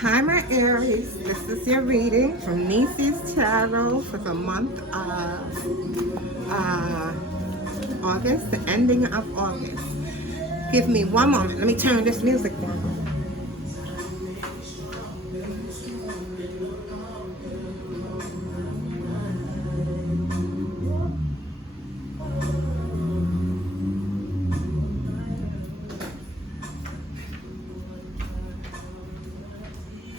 Hi, my Aries. This is your reading from Nisi's Tarot for the month of August, the ending of August. Give me one moment. Let me turn this music down.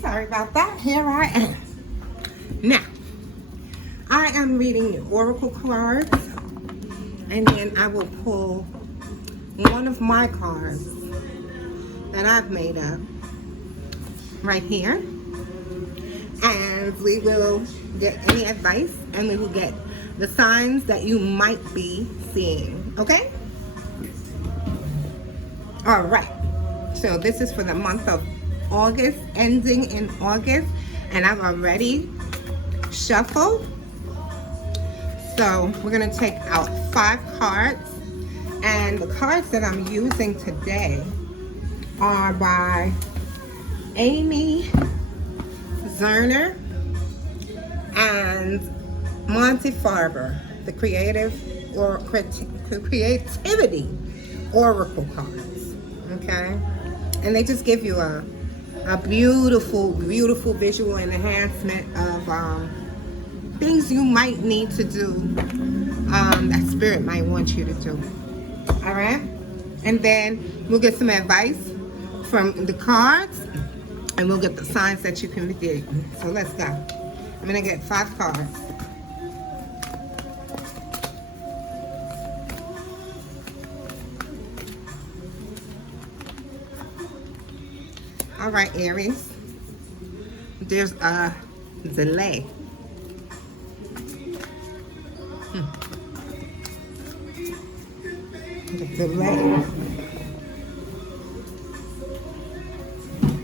Sorry about that. Here I am. Now, I am reading the Oracle cards, and then I will pull one of my cards that I've made up right here, and we will get any advice, and we will get the signs that you might be seeing. Okay? All right. So this is for the month of August, ending in August, and I've already shuffled. So we're gonna take out 5 cards, and the cards that I'm using today are by Amy Zerner and Monty Farber, the creativity Oracle cards. Okay, and they just give you a beautiful visual enhancement of things you might need to do, that spirit might want you to do. All right, and then we'll get some advice from the cards, and we'll get the signs that you can read. So let's go. I'm gonna get 5 cards. All right, Aries, there's a delay. The delay.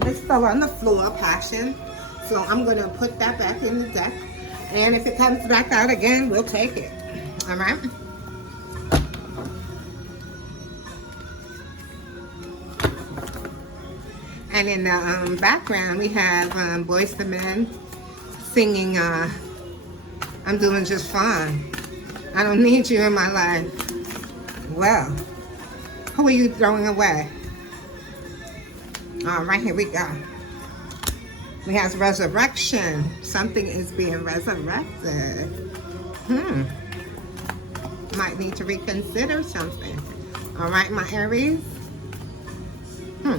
This fell on the floor, passion. So I'm going to put that back in the deck. And if it comes back out again, we'll take it. All right? And in the background, we have Boys to Men singing, I'm doing just fine. I don't need you in my life. Well, who are you throwing away? All right, here we go. We have resurrection. Something is being resurrected. Might need to reconsider something. All right, my Aries. All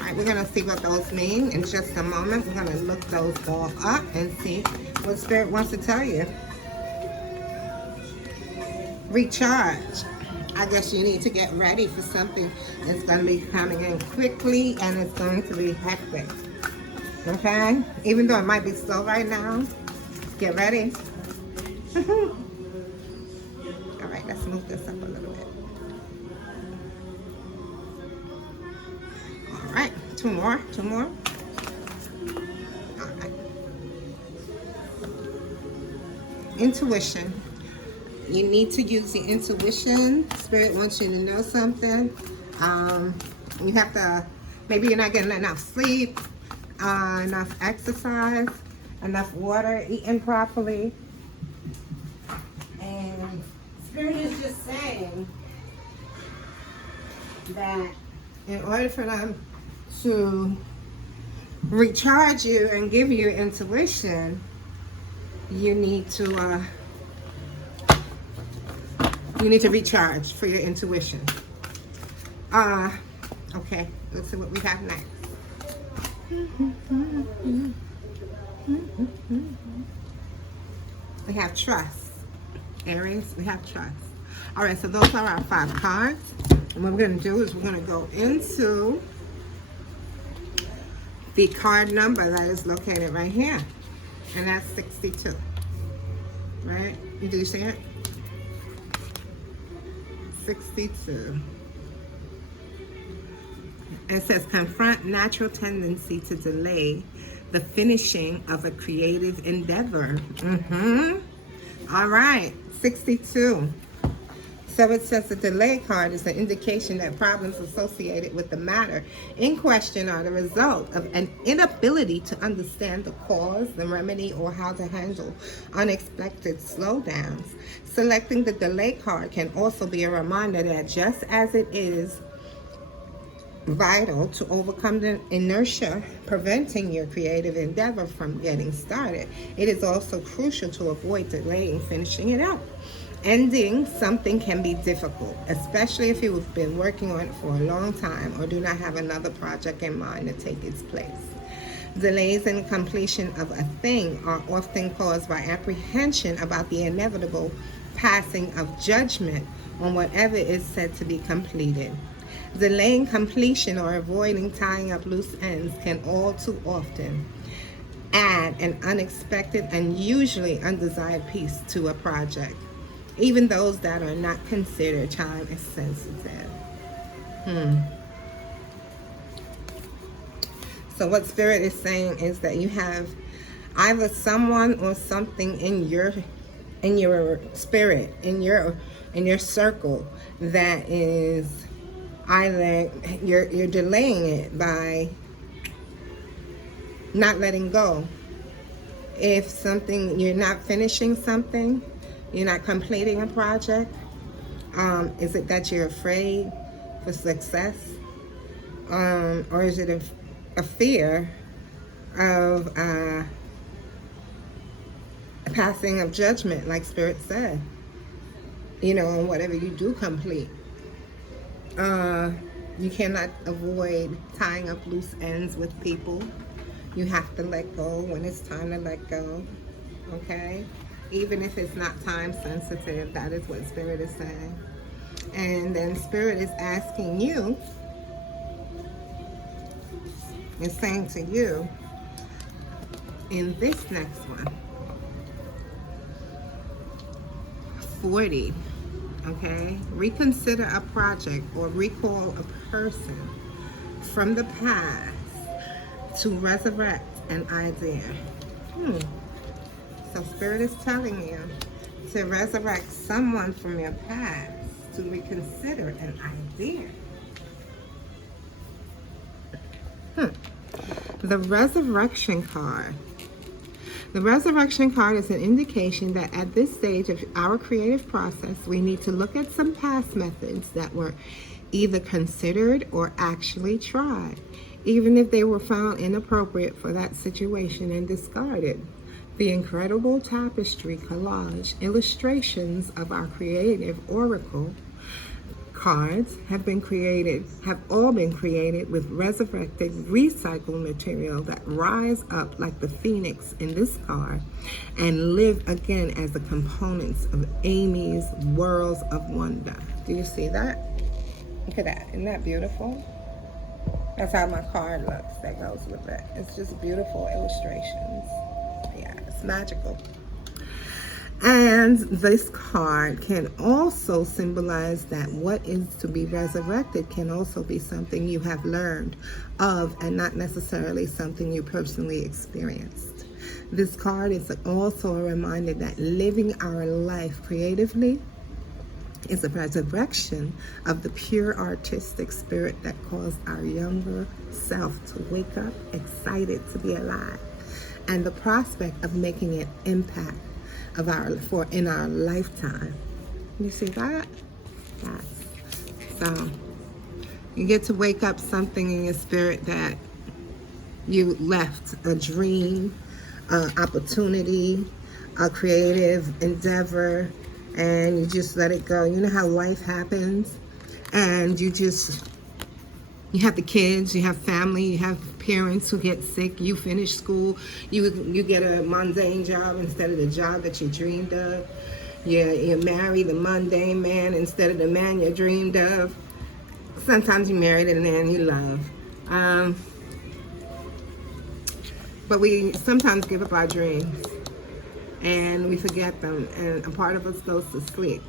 right, we're gonna see what those mean in just a moment. We're gonna look those all up and see what Spirit wants to tell you. Recharge. I guess you need to get ready for something that's going to be coming in quickly, and it's going to be hectic. Okay? Even though it might be slow right now, get ready. All right, let's move this up a little bit. All right, 2 more. All right. Intuition. You need to use your intuition. Spirit wants you to know something. You have to, maybe you're not getting enough sleep, enough exercise, enough water, eating properly. And Spirit is just saying that in order for them to recharge you and give you intuition, you need to recharge for your intuition. Okay, let's see what we have next. We have trust. Aries, we have trust. All right, so those are our 5 cards. And what we're going to do is we're going to go into the card number that is located right here. And that's 62. Right? Do you see it? 62. It says, confront natural tendency to delay the finishing of a creative endeavor. All right, 62. So it says the delay card is an indication that problems associated with the matter in question are the result of an inability to understand the cause, the remedy, or how to handle unexpected slowdowns. Selecting the delay card can also be a reminder that just as it is vital to overcome the inertia preventing your creative endeavor from getting started, it is also crucial to avoid delaying finishing it up. Ending something can be difficult, especially if you've been working on it for a long time or do not have another project in mind to take its place. Delays in completion of a thing are often caused by apprehension about the inevitable passing of judgment on whatever is said to be completed. Delaying completion or avoiding tying up loose ends can all too often add an unexpected and usually undesired piece to a project, even those that are not considered time sensitive. So what Spirit is saying is that you have either someone or something in your spirit, in your circle, that is either you're delaying it by not letting go. If something, you're not finishing something, you're not completing a project, is it that you're afraid for success? Or is it a fear of passing of judgment, like Spirit said, on whatever you do complete? You cannot avoid tying up loose ends with people. You have to let go when it's time to let go, okay? Even if it's not time sensitive, that is what Spirit is saying. And then Spirit is asking you, is saying to you, in this next one, 40, okay? Reconsider a project or recall a person from the past to resurrect an idea. So Spirit is telling you to resurrect someone from your past, to reconsider an idea. The resurrection card. The resurrection card is an indication that at this stage of our creative process, we need to look at some past methods that were either considered or actually tried, even if they were found inappropriate for that situation, and discarded. The incredible tapestry collage illustrations of our creative oracle cards have all been created with resurrected, recycled material that rise up like the phoenix in this card and live again as the components of Amy's worlds of wonder. Do you see that? Look at that. Isn't that beautiful? That's how my card looks. That goes with it. It's just beautiful illustrations. Yeah, it's magical. And this card can also symbolize that what is to be resurrected can also be something you have learned of and not necessarily something you personally experienced. This card is also a reminder that living our life creatively is a resurrection of the pure artistic spirit that caused our younger self to wake up excited to be alive, and the prospect of making an impact in our lifetime. You see that? Yes. So you get to wake up something in your spirit that you left, a dream, an opportunity, a creative endeavor, and you just let it go. You know how life happens, and you have the kids, you have family, you have parents who get sick, you finish school, you get a mundane job instead of the job that you dreamed of. You marry the mundane man instead of the man you dreamed of. Sometimes you marry the man you love. But we sometimes give up our dreams and we forget them, and a part of us goes to sleep.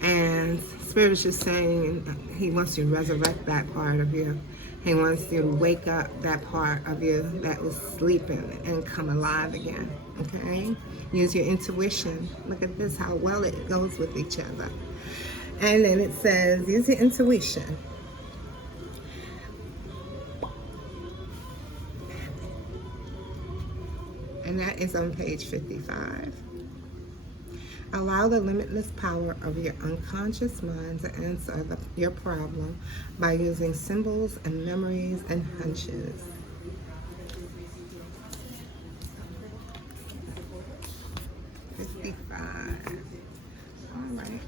And Spirit is just saying He wants you to resurrect that part of you. He wants you to wake up that part of you that was sleeping and come alive again, okay? Use your intuition. Look at this, how well it goes with each other. And then it says, use your intuition. And that is on page 55. Allow the limitless power of your unconscious mind to answer your problem by using symbols and memories and hunches. All right.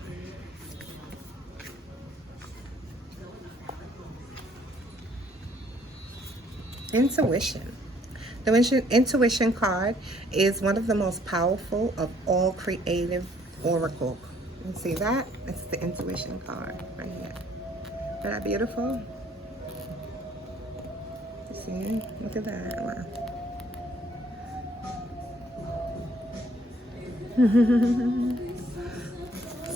Intuition. The intuition card is one of the most powerful of all creative oracle. You see that? It's the intuition card right here. Isn't that beautiful? You see? Look at that. Wow.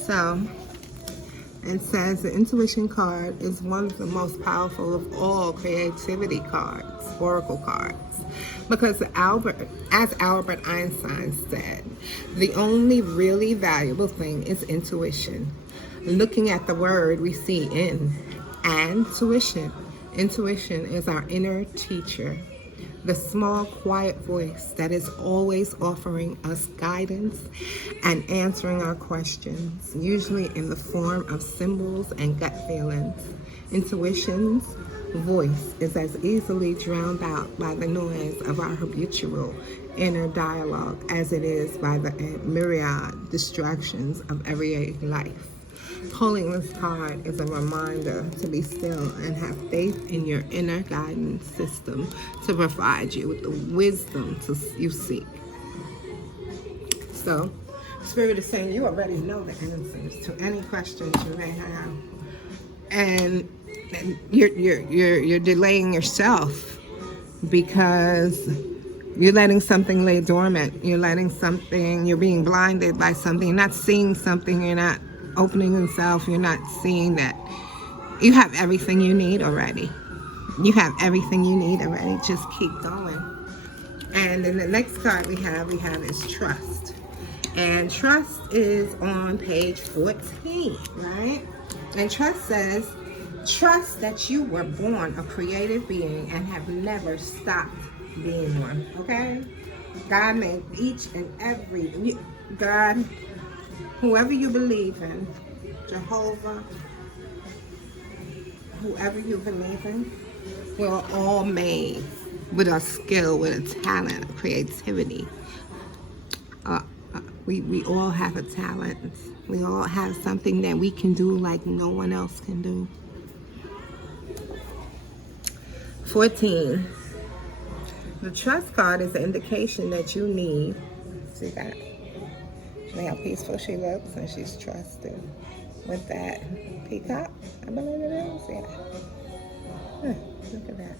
So, it says the intuition card is one of the most powerful of all creativity cards, oracle cards. Because as Albert Einstein said, the only really valuable thing is intuition. Looking at the word we see in and tuition. Intuition is our inner teacher, the small, quiet voice that is always offering us guidance and answering our questions, usually in the form of symbols and gut feelings. Intuition's voice is as easily drowned out by the noise of our habitual inner dialogue as it is by the myriad distractions of everyday life. Pulling this card is a reminder to be still and have faith in your inner guidance system to provide you with the wisdom you seek. So, Spirit is saying you already know the answers to any questions you may have, and you're delaying yourself because you're letting something lay dormant. You're being blinded by something. You're not seeing something. You're not opening yourself. You're not seeing that you have everything you need already. You have everything you need already. Just keep going. And then the next card we have is trust. And trust is on page 14, right? And trust says, trust that you were born a creative being and have never stopped being one, okay? God made each and every, God, whoever you believe in, Jehovah, whoever you believe in, we're all made with a skill, with a talent, a creativity. We all have a talent. We all have something that we can do like no one else can do. 14. The trust card is an indication that you need. See that? See how peaceful she looks and she's trusted with that peacock. I believe it is. Yeah. Look at that.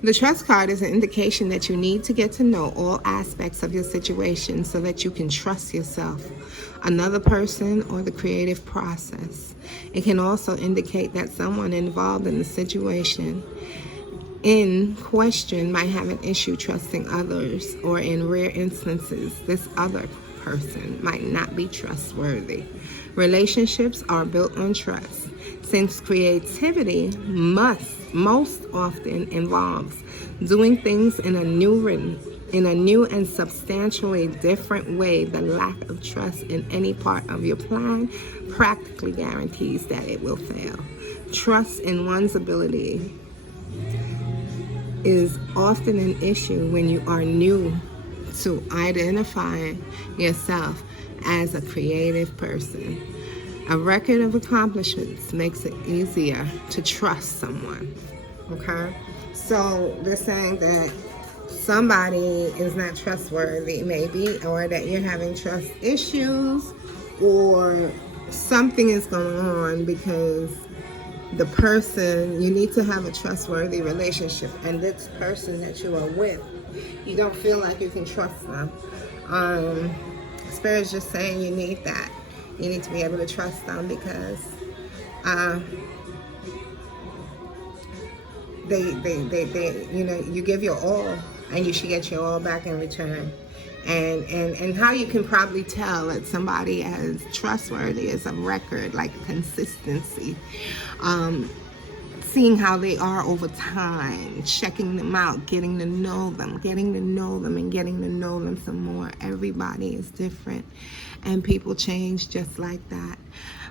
The trust card is an indication that you need to get to know all aspects of your situation so that you can trust yourself, another person, or the creative process. It can also indicate that someone involved in the situation in question might have an issue trusting others, or in rare instances, this other person might not be trustworthy. Relationships are built on trust, since creativity most often involves doing things in a new and substantially different way. The lack of trust in any part of your plan practically guarantees that it will fail. Trust in one's ability is often an issue when you are new to identifying yourself as a creative person. A record of accomplishments makes it easier to trust someone, okay? So they're saying that somebody is not trustworthy, maybe, or that you're having trust issues, or something is going on because the person, you need to have a trustworthy relationship, and this person that you are with, you don't feel like you can trust them. Spirit's just saying you need that. You need to be able to trust them because they you know, you give your all and you should get your all back in return. And how you can probably tell that somebody as trustworthy as a record, like consistency. Seeing how they are over time, checking them out, getting to know them, and getting to know them some more. Everybody is different, and people change just like that.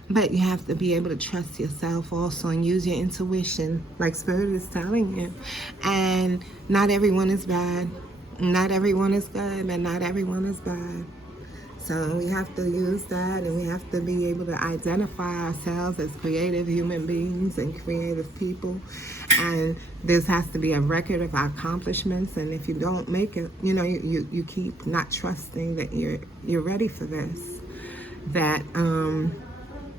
But you have to be able to trust yourself also and use your intuition, like Spirit is telling you. And not everyone is bad. Not everyone is good, but not everyone is bad. So we have to use that, and we have to be able to identify ourselves as creative human beings and creative people. And this has to be a record of our accomplishments. And if you don't make it, you keep not trusting that you're ready for this. That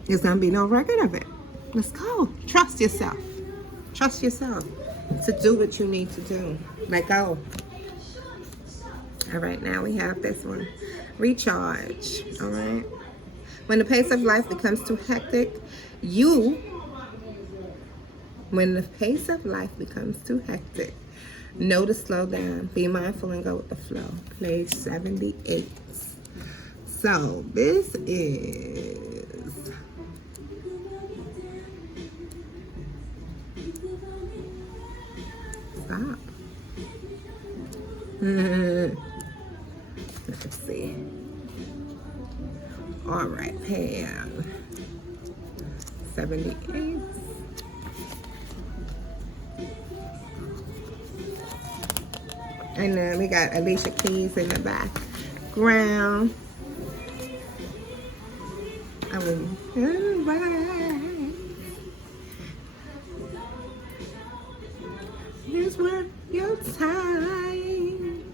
there's gonna be no record of it. Let's go. Trust yourself. Trust yourself to do what you need to do. Let go. All right, now we have this one. Recharge. All right. When the pace of life becomes too hectic, know to slow down. Be mindful and go with the flow. Page 78. So this is stop. Let's see. All right, page 78. And then we got Alicia Keys in the background. I will. Just work your time.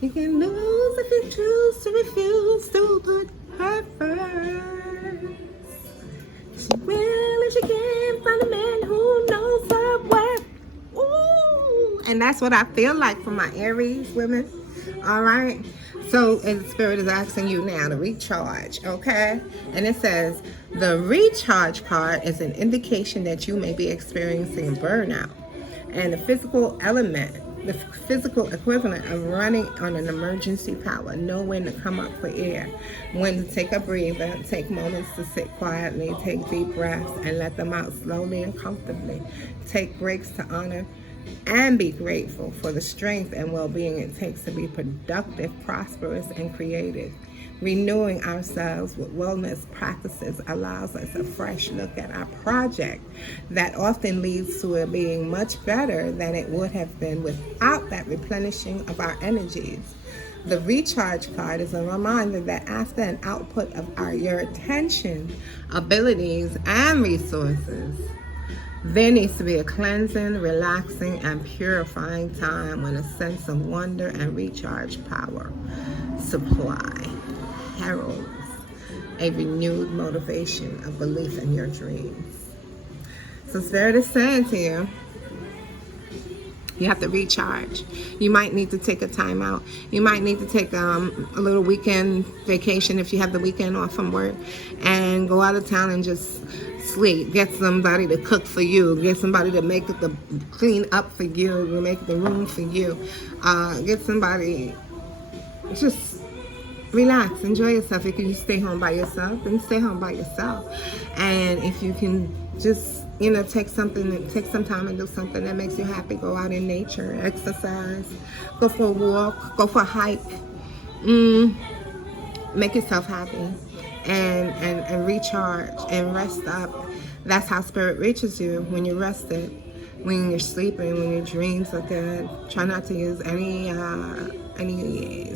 You can lose if you choose to refuse to put her first. She will if she can find a man who knows her worth. Ooh. And that's what I feel like for my Aries women. All right. So, and the Spirit is asking you now to recharge, okay? And it says, the recharge card is an indication that you may be experiencing burnout. And the physical equivalent of running on an emergency power. Know when to come up for air, when to take a breather, take moments to sit quietly, take deep breaths, and let them out slowly and comfortably. Take breaks to honor and be grateful for the strength and well-being it takes to be productive, prosperous, and creative. Renewing ourselves with wellness practices allows us a fresh look at our project that often leads to it being much better than it would have been without that replenishing of our energies. The recharge card is a reminder that after an output of your attention, abilities, and resources, there needs to be a cleansing, relaxing, and purifying time when a sense of wonder and recharge power supply heralds a renewed motivation of belief in your dreams. So Spirit is saying to you, you have to recharge. You might need to take a time out. You might need to take a little weekend vacation if you have the weekend off from work and go out of town and just sleep. Get somebody to cook for you. Get somebody to clean up for you, to make the room for you. Get somebody, just relax, enjoy yourself. If you can stay home by yourself, then stay home by yourself. And if you can just take some time and do something that makes you happy. Go out in nature, exercise, go for a walk, go for a hike. Make yourself happy and recharge and rest up. That's how Spirit reaches you, when you're rested, when you're sleeping, when your dreams are good. Try not to use any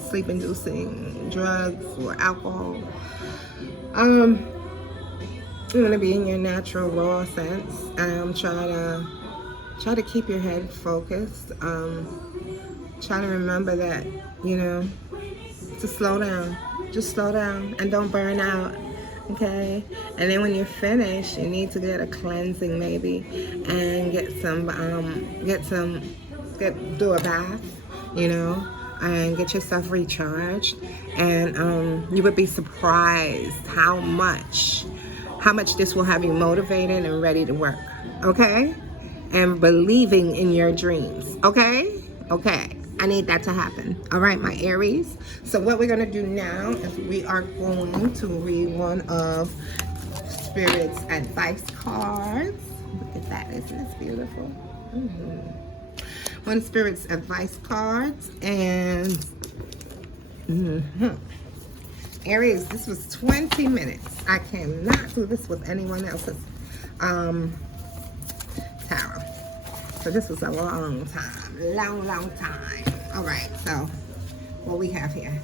sleep-inducing drugs or alcohol. You want to be in your natural raw sense. Try to keep your head focused. Try to remember that, to slow down. Just slow down and don't burn out. Okay? And then when you're finished, you need to get a cleansing maybe and do a bath, and get yourself recharged. And you would be surprised how much this will have you motivated and ready to work, okay? And believing in your dreams, okay? Okay. I need that to happen. All right, my Aries. So what we're going to do now is we are going to read one of Spirit's advice cards. Look at that. Isn't this beautiful? One Spirit's advice cards. And Aries, this was 20 minutes. I cannot do this with anyone else's tarot. So this was a long time. Long time. All right, so what we have here.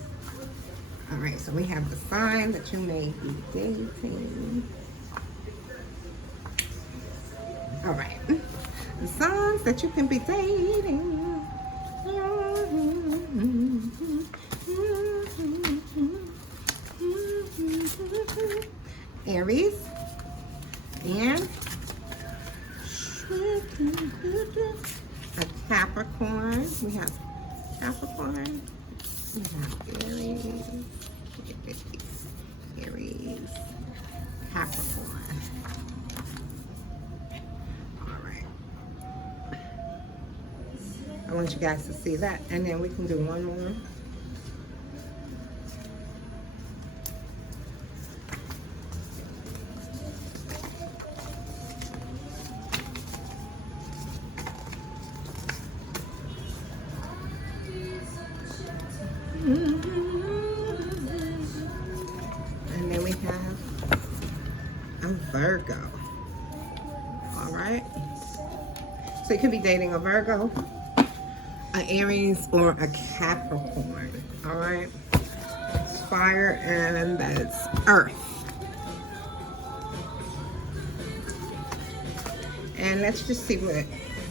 All right, so we have the sign that you may be dating. All right, the signs that you can be dating. Aries and a Capricorn. We have Capricorn. We have Aries. Aries. Capricorn. All right. I want you guys to see that, and then we can do one more. And then we have a Virgo. All right. So you could be dating a Virgo, an Aries, or a Capricorn. All right. It's fire and that's earth. And let's just see what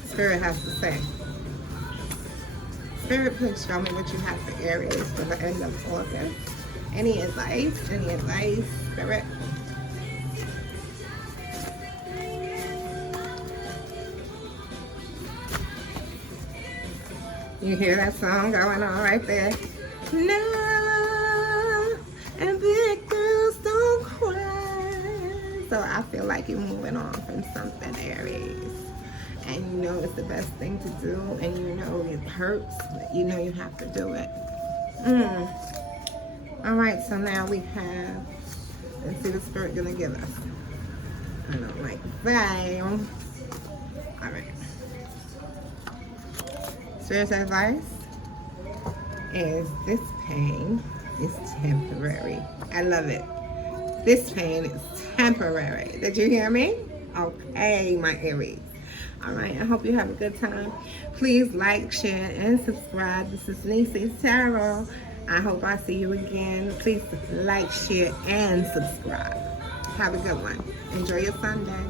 Spirit has to say. Spirit, please show me what you have for Aries for the end of August. Any advice? Any advice, Spirit? You hear that song going on right there? No, and big girls don't cry. So I feel like you're moving on from something, Aries. And you know it's the best thing to do, and you know it hurts, but you know you have to do it. All right, so now we have, let's see what Spirit gonna give us. I don't like that. All right. Spirit's advice is this pain is temporary. I love it. This pain is temporary. Did you hear me? Okay, my Aries. All right, I hope you have a good time. Please like, share, and subscribe. This is Niecy's Tarot. I hope I see you again. Please like, share, and subscribe. Have a good one. Enjoy your Sunday.